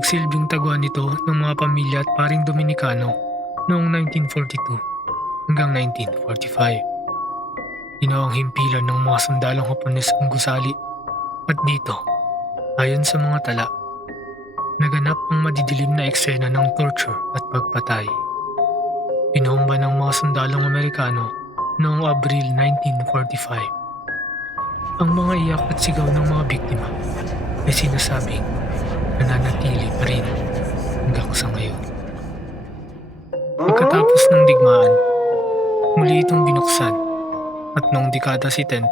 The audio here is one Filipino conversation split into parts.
Nagsilbing tagwan ito ng mga pamilya at paring Dominikano noong 1942 hanggang 1945. Ginawang himpilan ng mga sundalong Hapones ang gusali at dito, ayon sa mga tala, naganap ang madidilim na eksena ng torture at pagpatay. Pinomba ng mga sundalong Amerikano noong Abril 1945. Ang mga iyak at sigaw ng mga biktima ay sinasabing nananatili pa rin hanggang sa ngayon. Pagkatapos ng digmaan, muli itong binuksan at noong dekada 70,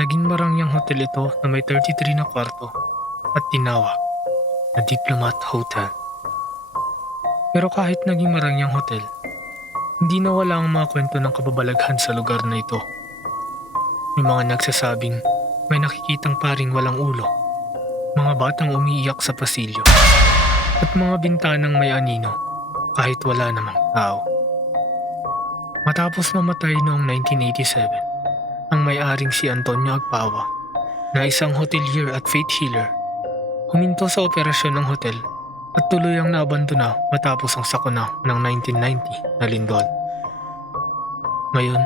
naging marangyang hotel ito na may 33 na kwarto at tinawag na Diplomat Hotel. Pero kahit naging marangyang hotel, hindi nawala ang mga kwento ng kababalaghan sa lugar na ito. May mga nagsasabing may nakikitang paring walang ulo, mga batang umiiyak sa pasilyo, at mga bintanang may anino kahit wala namang tao. Matapos mamatay noong 1987, ang may-aring si Antonio Agpawa, na isang hotelier at faith healer, huminto sa operasyon ng hotel at tuluyang naabandona matapos ang sakuna ng 1990 na lindol. Ngayon,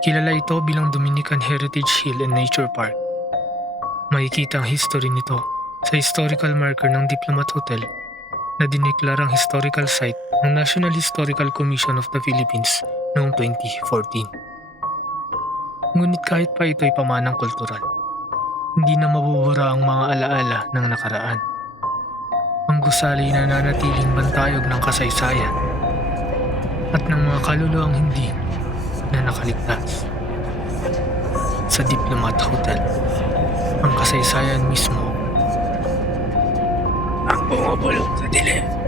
kilala ito bilang Dominican Heritage Hill and Nature Park. Makikita ang history nito sa historical marker ng Diplomat Hotel na dineklarang historical site ng National Historical Commission of the Philippines noong 2014. Ngunit kahit pa ito'y pamanang kultural, hindi na mabubura ang mga alaala ng nakaraan. Ang gusali na nanatiling bantayog ng kasaysayan at ng mga kaluluwang hindi na nakaligtas. Sa Diplomat Hotel, ang kasaysayan mismo ang bumubulong sa dilim.